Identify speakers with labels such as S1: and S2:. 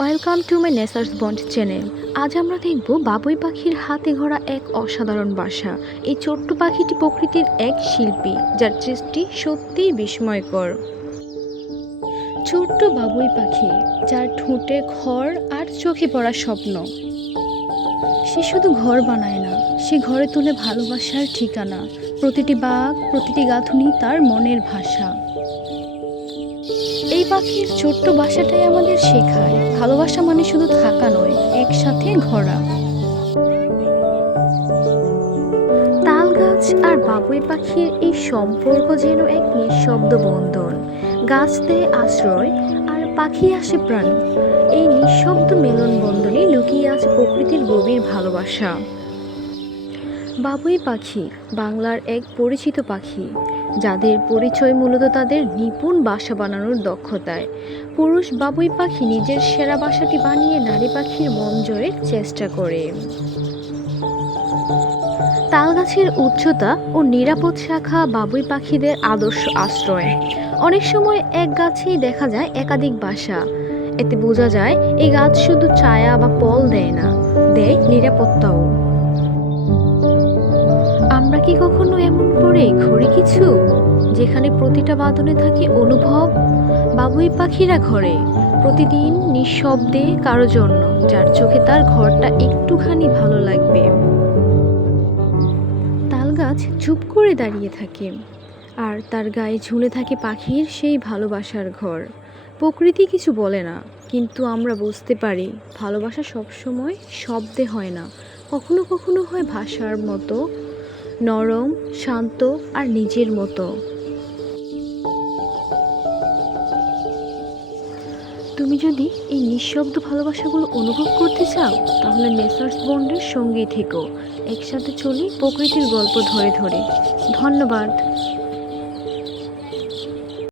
S1: Welcome to my নেসার্স bond channel আজ আমরা দেখব বাবুই পাখির হাতে গড়া এক অসাধারণ বাসা। এই ছোট্ট পাখিটি প্রকৃতির এক শিল্পী, যার সৃষ্টি সত্যিই বিস্ময়কর। ছোট্ট বাবুই পাখি, যার ঠোঁটে ঘর আর চোখে পড়া স্বপ্ন। সে শুধু ঘর বানায় না, সে ঘরে তুলে ভালোবাসার ঠিকানা। প্রতিটি বাঘ, প্রতিটি গাঁথুনি তার মনের ভাষা। এই পাখির ছোট্ট বাসাটাই আমাদের শেখায়। ভালোবাসা মানে শুধু থাকা নয়, একসাথে ঘোরা। তাল গাছ আর বাবুই পাখির এই সম্পর্ক যেন এক নিঃশব্দ বন্ধন। গাছ দেয় আশ্রয় আর পাখি আসে প্রাণ। এই নিঃশব্দ মেলন বন্ধনে লুকিয়ে আছে প্রকৃতির গভীর ভালোবাসা। বাবুই পাখি, বাংলার এক পরিচিত পাখি। যাদের পরিচয় মূলত তাদের নিপুণ বাসা বানানোর দক্ষতায়। পুরুষ বাবুই পাখি নিজের সেরা বাসাটি বানিয়ে নারী পাখির মন জয়ের চেষ্টা করে। তাল গাছের উচ্চতা ও নিরাপদ শাখা বাবুই পাখিদের আদর্শ আশ্রয়। অনেক সময় এক গাছেই দেখা যায় একাধিক বাসা। এতে বোঝা যায়, এই গাছ শুধু ছায়া বা পল দেয় না, দেয় নিরাপত্তাও। কি কখনো এমন করে ঘরে কিছু, যেখানে প্রতিটা বাদনে থাকে অনুভব? বাবুই পাখিরা ঘরে, প্রতিদিন নিঃশব্দে কারও জন্য, যার চোখে তার ঘরটা একটুখানি ভালো লাগবে। তাল গাছ চুপ করে দাঁড়িয়ে থাকে, আর তার গায়ে ঝুলে থাকে পাখির সেই ভালোবাসার ঘর। প্রকৃতি কিছু বলে না, কিন্তু আমরা বুঝতে পারি, ভালোবাসা সবসময় শব্দে হয় না, কখনো কখনো হয় ভাষার মতো নরম, শান্ত আর নিজের মতো। তুমি যদি এই নিঃশব্দ ভালোবাসাগুলো অনুভব করতে চাও, তাহলে মেসার্স বন্ডের সঙ্গেই থেকো। একসাথে চলি প্রকৃতির গল্প ধরে ধরে। ধন্যবাদ।